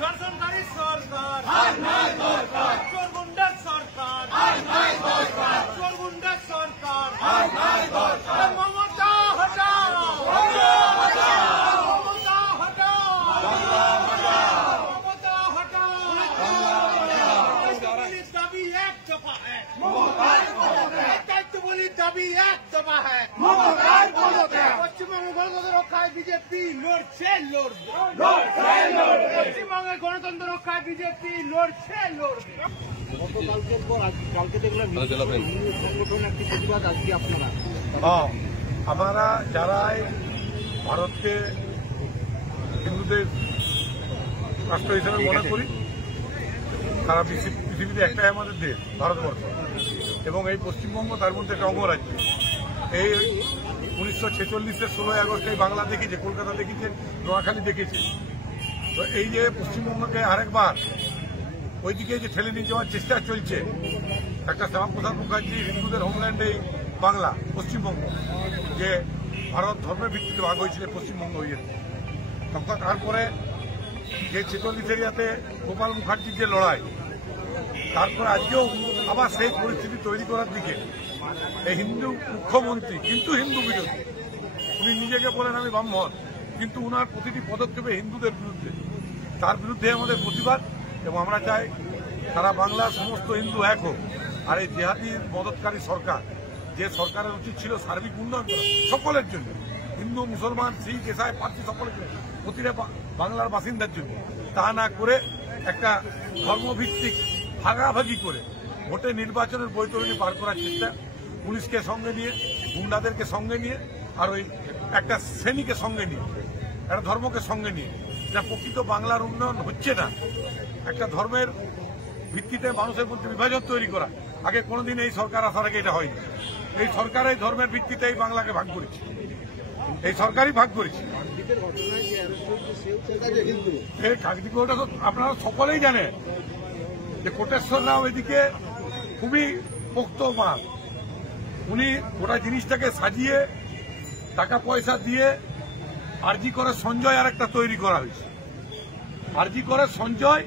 ধর্ষণকারী সরকার, চোরগুন্ডার সরকার, চোরগুন্ডার সরকার, মমতা হটাও, মমতা হটাও, মমতা হটাও। দাবি এক দফা है, বলি দাবি এক দফা है। পশ্চিমবঙ্গের গণতন্ত্র রক্ষায় বিজেপি লড়ছে লড়বে, পশ্চিমবঙ্গের গণতন্ত্র রক্ষায় বিজেপি লড়ছে লড়বে। গতকালকের পর কালকে দেখলাম সংগঠন একটি প্রতিবাদ, আজকে আপনারা আমরা যারা ভারতকে হিন্দুদের রাষ্ট্র হিসেবে মনে করি, সারা পৃথিবীতে একটাই আমাদের দেশ ভারতবর্ষ, এবং এই পশ্চিমবঙ্গ তার মধ্যে একটা অঙ্গরাজ্য। এই 1946-এর 16ই আগস্ট এই বাংলা দেখেছে, কলকাতা দেখেছে, নোয়াখালী দেখেছে। তো এই যে পশ্চিমবঙ্গকে আরেকবার ওইদিকে যে ঠেলে নিয়ে যাওয়ার চেষ্টা চলছে, একটা শ্যামাপ্রসাদ মুখার্জি হিন্দুদের হোমল্যান্ড এই বাংলা পশ্চিমবঙ্গ, যে ভারত ধর্মের ভিত্তিতে ভাগ হয়েছিল পশ্চিমবঙ্গ হয়েছে, তখন তারপরে যে 46 এরিয়াতে গোপাল মুখার্জির যে লড়াই, তারপরে আজকেও আবার সেই পরিস্থিতি তৈরি করার দিকে এই হিন্দু মুখ্যমন্ত্রী, কিন্তু হিন্দু বিরোধী, উনি নিজেকে বলেন আমি ব্রাহ্মণ, কিন্তু উনার প্রতিটি পদক্ষেপে হিন্দুদের বিরুদ্ধে, তার বিরুদ্ধে আমাদের প্রতিবাদ। এবং আমরা চাই সারা বাংলার সমস্ত হিন্দু এক হোক। আর এই জেহাদি মদতকারী সরকার, যে সরকারের উচিত ছিল সার্বিক উন্নয়ন করা সকলের জন্য, হিন্দু মুসলমান শিখ ইসাই পার্সি সকলের জন্য, প্রতিটা বাংলার বাসিন্দার জন্য, তা না করে একটা ধর্মভিত্তিক ভাগাভাগি করে ভোটে নির্বাচনের বৈতরণী পার করার চেষ্টা, পুলিশকে সঙ্গে নিয়ে, গুন্ডাদেরকে সঙ্গে নিয়ে, আর ওই একটা শ্রেণীকে সঙ্গে নিয়ে, একটা ধর্মকে সঙ্গে নিয়ে, যা প্রকৃত বাংলার উন্নয়ন হচ্ছে না। একটা ধর্মের ভিত্তিতে মানুষের মধ্যে বিভাজন তৈরি করা, আগে কোনোদিন এই সরকার আসার আগে এটা হয়নি। এই সরকার এই ধর্মের ভিত্তিতে এই বাংলাকে ভাগ করেছে, এই সরকারই ভাগ করেছে। এই কাকদ্বীপটা তো আপনারা সকলেই জানেন যে কোটেশ্বর রাও এদিকে খুবই পোক্ত মাল, উনি গোটা জিনিসটাকে সাজিয়ে টাকা পয়সা দিয়ে আরজি করে সঞ্জয় আর একটা তৈরি করা হয়েছে। আরজি করে সঞ্জয়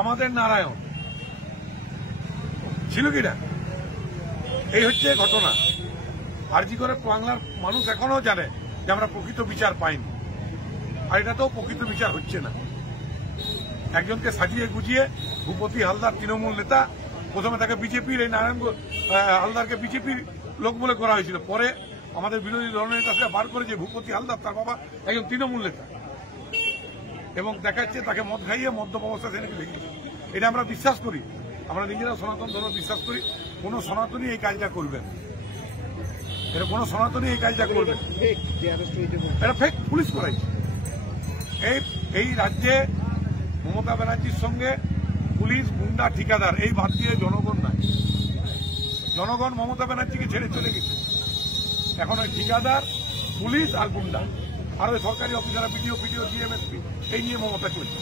আমাদের নারায়ণ ছিল কিনা, এই হচ্ছে ঘটনা। আরজি করে বাংলার মানুষ এখনো জানে যে আমরা প্রকৃত বিচার পাইনি, আর এটাতেও প্রকৃত বিচার হচ্ছে না। একজনকে সাজিয়ে গুজিয়ে ভূপতি হালদার তৃণমূল নেতা, প্রথমে তাকে বিজেপির, এই নারায়ণ হালদারকে বিজেপির লোক বলে করা হয়েছিল, পরে আমাদের বিরোধী দলনেতা সেটা বার করে যে ভূপতি হালদার তার বাবা একজন তৃণমূল নেতা, এবং দেখাচ্ছে তাকে মদ খাইয়ে মদ্যপ অবস্থা সেখানে ভেঙেছে। এটা আমরা বিশ্বাস করি, আমরা নিজেরা সনাতন ধর্ম বিশ্বাস করি, কোন সনাতনী এই কাজটা করবেন, এটা কোন সনাতনী এই কাজটা করবেন, এটা ফেক পুলিশ করাইছে। এই রাজ্যে মমতা ব্যানার্জির সঙ্গে পুলিশ, গুন্ডা, ঠিকাদার, এই বাদ দিয়ে জনগণ নাই। জনগণ মমতা ব্যানার্জিকে ছেড়ে চলে গেছে, এখন ওই ঠিকাদার, পুলিশ আর গুন্ডা, আর ওই সরকারি অফিসাররা, বিডিও, ডিএমএসপি, এই নিয়ে মমতা চলছে।